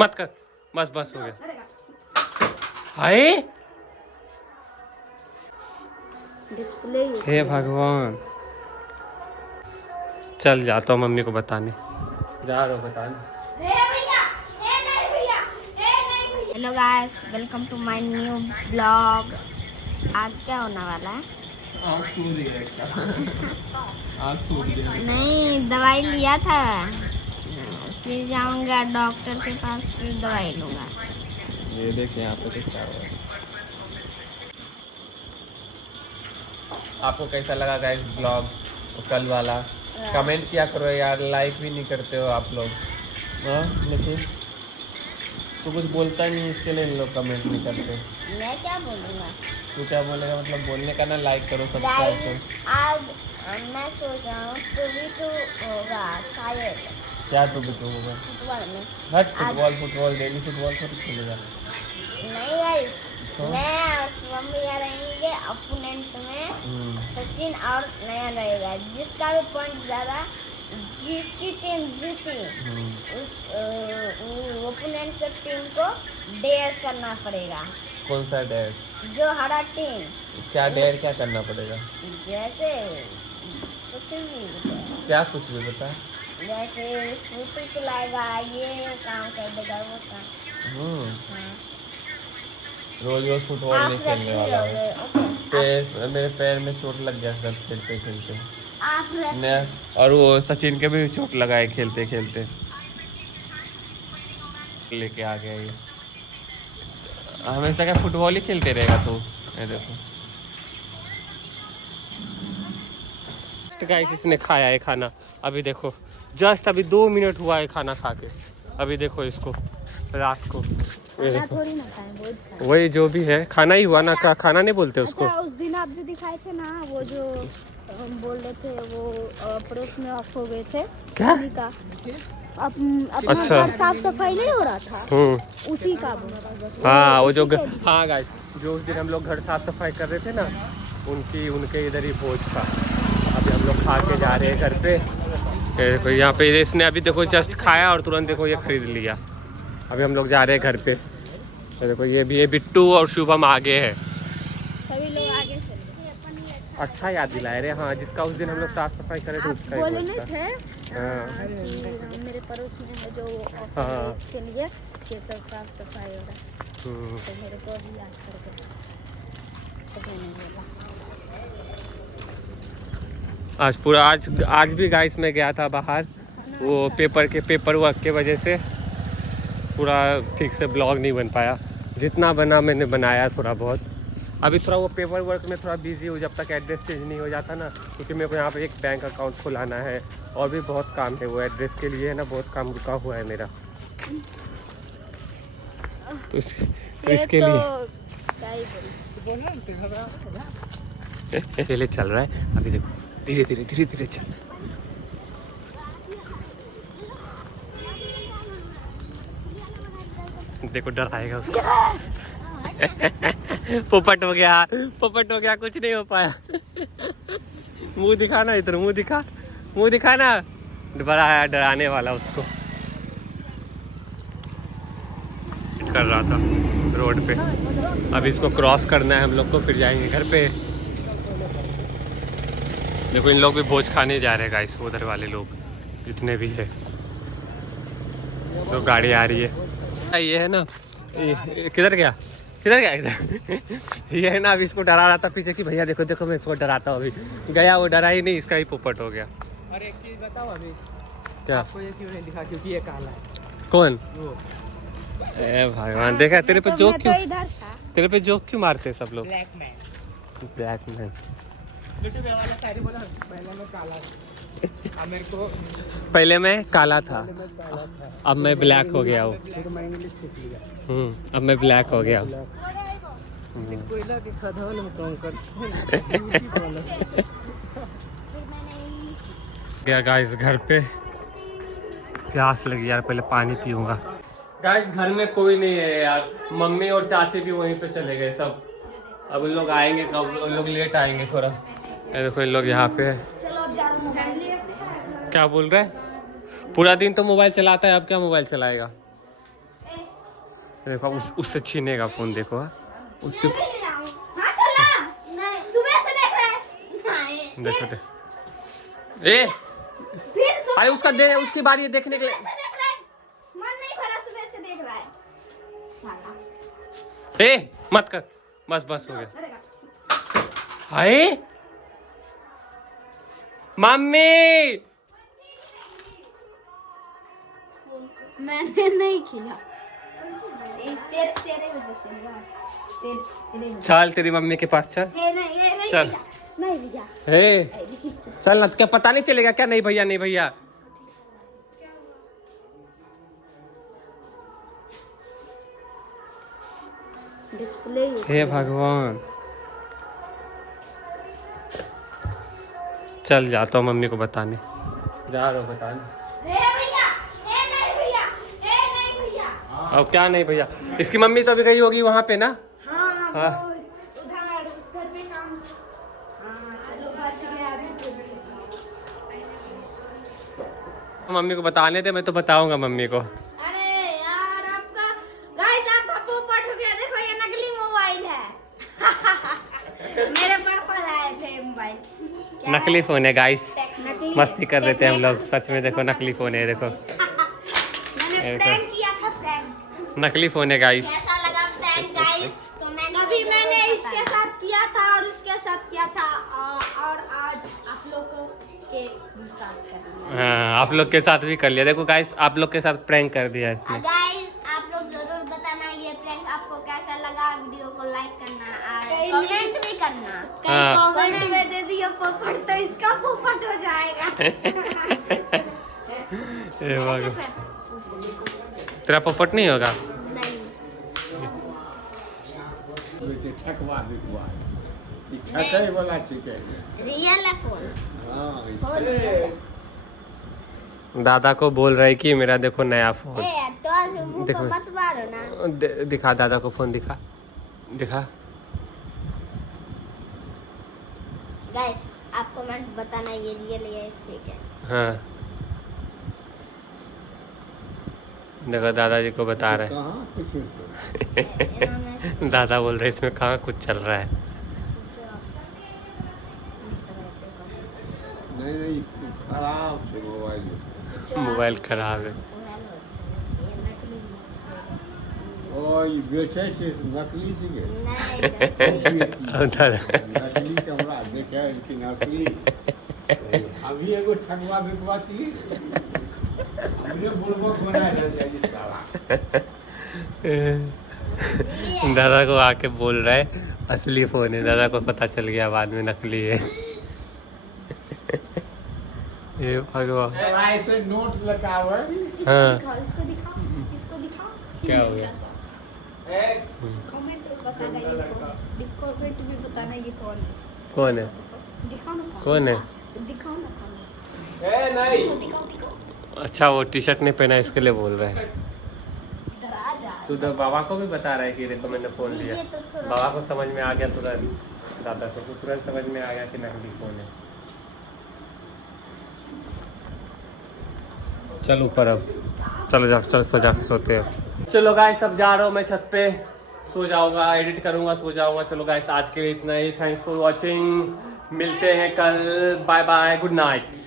मत कर, बस बस हो गया। हाय डिस्प्ले हे भगवान। चल जाता हूँ मम्मी को बताने, जा रहा हूँ बताने। Hello guys, welcome to my new blog. आज क्या होने वाला है? आँख सूज रही है क्या? आँख सूज रही है। नहीं, दवाई लिया था, फिर जाऊंगा डॉक्टर के पास, फिर दवाई लूंगा। ये देख यहाँ पे तो क्या हुआ है। आपको कैसा लगा गाइस ब्लॉग कल वाला? कमेंट किया करो यार, लाइक भी नहीं करते हो आप लोग। हाँ लेकिन तो कुछ बोलता ही नहीं, इसके लिए इन लोग कमेंट नहीं करते। मैं क्या बोलूँगा? तू क्या बोलेगा? मतलब बोलने का ना, लाइक करो सब्सक्राइब करो। आज मैं सोच रहा हूँ टू होगा शायद क्या टू भी टू होगा? फुटबॉल में। हट फुटबॉल डेली फुटबॉल थोड़ी खेलेगा। नहीं गाइस, तो? मैं और शिवम भैया रहेंगे अपोनेंट में, सचिन और नयन रहेगा। जिसका भी पॉइंट ज़्यादा, जिसकी टीम जीती उस ओपोनेंट की टीम को डेयर करना पड़ेगा। कौन सा डेयर? जो हरा टीम। क्या डेयर क्या करना पड़ेगा? जैसे कुछ भी, क्या कुछ भी बता। जैसे फ्रूटी पिलाएगा, ये काम कर देगा, वो काम। हाँ। रोज रोज फुटबॉल नहीं खेलने वाला हूँ। मेरे पैर में चोट लग गया सब खेलते खेलते। और वो सचिन के भी चोट लगा है खेलते खेलते। लेके आ गया ये। हमेशा क्या फुटबॉल ही खेलते रहेगा तू? ये देखो गाइस, इसने खाया है खाना। अभी देखो जस्ट अभी 2 मिनट हुआ है खाना खा के। अभी देखो इसको रात को थोड़ी ना खाएं, भोज खाएं। वही जो भी है खाना ही हुआ ना, खाना नहीं बोलते उसको। अच्छा, उस दिन आप जो दिखाए थे ना, वो जो हम बोल रहे थे, वो पड़ोस में ऑफ हो गए थे। क्या? का अपना अच्छा। घर साफ सफाई नहीं हो रहा था, उसी का हाँ वो जो उसी के- हाँ गाइस, जो उस दिन हम लोग घर साफ सफाई कर रहे थे ना, उनके इधर ही भोज था। अभी हम लोग खा के जा रहे हैं घर पे। ये देखो यहाँ पे इसने अभी देखो जस्ट खाया और तुरंत देखो ये खरीद लिया। अभी हम लोग जा रहे हैं घर पे। ये देखो ये बिट्टू और शुभम आगे है। सभी लोग आगे चले। अच्छा याद दिलाए रे। हाँ, जिसका उस दिन हम लोग साफ सफाई करे थे उसका ही बोले भोज नहीं था। थे हाँ। कि मेरे पड़ोस में है जो ऑफिस हाँ। है, इसके लिए ये सब साफ सफाई हो रहा है, तो मेरे को भी याद कर दो। तो मैंने बोला आज भी गाइस में गया था बाहर, वो पेपर वर्क के वजह से पूरा ठीक से ब्लॉग नहीं बन पाया। जितना बना मैंने बनाया थोड़ा बहुत। अभी थोड़ा वो पेपर वर्क में थोड़ा बिजी हूँ, जब तक एड्रेस चेंज नहीं हो जाता ना, क्योंकि मेरे को यहाँ पे एक बैंक अकाउंट खुलाना है और भी बहुत काम है। वो एड्रेस के लिए है ना, बहुत काम रुका हुआ है मेरा। तो इसके लिए पहले चल रहा है। अभी देखो धीरे धीरे चल। देखो डर आएगा उसको। पोपट हो गया कुछ नहीं हो पाया। मुंह दिखा ना, इधर मुंह दिखा ना। बड़ा आया डराने वाला उसको। कर रहा था रोड पे। अब इसको क्रॉस करना है हम लोग को, फिर जाएंगे घर पे। देखो इन लोग भी भोज खाने जा रहे हैं गाइस, उधर वाले लोग जितने भी है। तो गाड़ी आ रही है। ये है ना, किधर गया ये है ना। अब इसको डरा रहा था पीछे कि भैया देखो मैं इसको डराता हूँ। अभी गया, वो डरा ही नहीं, इसका ही पोपट हो गया। और एक चीज बताओ अभी, क्या? आपको ये क्यों नहीं दिखा? क्योंकि ये काला है। कौन? वो ए भगवान, देखा तेरे पे जोक क्यों, इधर था। तेरे पे जोक क्यों मारते हैं सब लोग? Black man. Black man. लुटू बे वाला शायरी बोला, पहले मैं काला था, अब मेरे को पहले मैं काला था, मैं काला था, अब मैं ब्लैक हो गया हूँ। फिर मैं इंग्लिश सीख लिया। अब मैं ब्लैक हो गया। कोयला के खदान में काम करते गया गाइस घर पे। प्यास लगी यार, पहले पानी पीऊंगा। गाइस घर में कोई नहीं है यार, मम्मी और चाची भी वहीं पे चले गए सब। अब उन लोग आएंगे कब? उन लोग लेट आएंगे थोड़ा। ये देखो इन लोग यहाँ पे है। क्या बोल रहे हैं? पूरा दिन तो मोबाइल चलाता है, अब क्या मोबाइल चलाएगा? देखो उससे छीनेगा फोन, देखो उससे। हाँ तो ला। नहीं सुबह से देख रहा है। नहीं देखो ए फिर सुबह भाई उसका दे, उसकी बारी है देखने के लिए। से देख रहा है। मन नहीं भरा, सुबह से देख रहा है साला। ए मत कर, बस बस हो गया। करेगा। हाय मम्मी, मैंने नहीं किया, तेरे वजह से तेरे चल तेरी मम्मी के पास चल। नहीं चल। भैया, नहीं भैया। ए चल ना, क्या पता नहीं चलेगा क्या? नहीं भैया, नहीं भैया। डिस्प्ले हे भगवान, चल जाता हूँ मम्मी को बताने, जा रहा हूँ बताने। भैया, नहीं भैया, नहीं भैया। अब क्या नहीं भैया, इसकी मम्मी तो अभी गई होगी वहाँ पे ना। हाँ हाँ। उधर उस घर पे काम। हाँ चलो बच गया अभी। मम्मी को बताने दे, मैं तो बताऊंगा मम्मी को। अरे यार आपका गाइस, आपका पोपट हो गया। देखो ये नकली मोबाइल है। मेरे पापा लाए थे मोबाइल। क्या नकली है? फोन है गाइस, नकली मस्ती कर रहे थे हम लोग, सच में देखो नकली फोन है, देखो मैंने प्रैंक किया था, प्रैंक। नकली फोन है गाइस। कैसा लगा प्रैंक गाइस? कमेंट कभी मैंने इसके साथ किया था और उसके साथ किया था, और आज आप लोगों के साथ कर दिया। हाँ आप लोग के साथ भी कर लिया, देखो गाइस आप लोग के साथ प्रैंक कर दिया इसने। गाइस आप लोग जरूर बताना ये प्रैंक आपको कैसा लगा। वीडियो को लाइक करना और कमेंट भी करना। हाँ। कमेंट में दे दियो पोपट तो इसका पोपट हो जाएगा। ए भगवान, तेरा पोपट नहीं होगा? नहीं ठकवा बिकवा ठकै वाला छिकै। रियल है फोन। हाँ फोन रियल है। दादा को बोल रहा है कि मेरा देखो नया फोन। ए टॉस मुंह देखो। को मत मारो ना। दिखा दादा को फोन, दिखा दिखा। गाइस आप कमेंट बताना ये रियल है या फेक है। हाँ देखो दादाजी को बता रहे कहाँ कुछ इन्होंने हैं। दादा बोल रहे हैं इसमें कहाँ कुछ चल रहा है। नहीं खराब थे मोबाइल। मोबाइल खराब है। ओ ये बेचे से नकली छिकै। और दादा नकली कैमरा देखे लेकिन असली अभी एगो ठकवा बिकवा छिकै। हमने बुड़बक बना दिया साला। दादा को आके बोल रहा है असली फोन है, दादा को पता चल गया बाद में नकली है। ये भगवान, ऐसे नोट लगावे। हाँ इसको दिखाओ, इसको दिखाओ। क्या हो गया? कमेंट में बताना ये कौन, कमेंट में बताना ये कौन है। कौन है? दिखाओ ना कौन है? दिखाओ ना कौन नहीं। दिखाओ। अच्छा वो टी शर्ट नहीं पहना इसके लिए बोल रहे हैं। इधर आ जा। तू तो बाबा को भी बता रहा है कि देखो मैंने फोन लिया। ये तो थोड़ा बाबा को समझ में आ गया तुरंत, दादा को तो तुरंत समझ में आ गया कि नकली फोन है। चल ऊपर, अब चलो जा, चल सो जा, सोते हैं। चलो गाइस अब जा रहा हूँ मैं छत पे, सो जाऊंगा, एडिट करूंगा, सो जाऊंगा। चलो गाइस आज के लिए इतना ही, थैंक्स फॉर वॉचिंग, मिलते हैं कल, बाय बाय, गुड नाइट।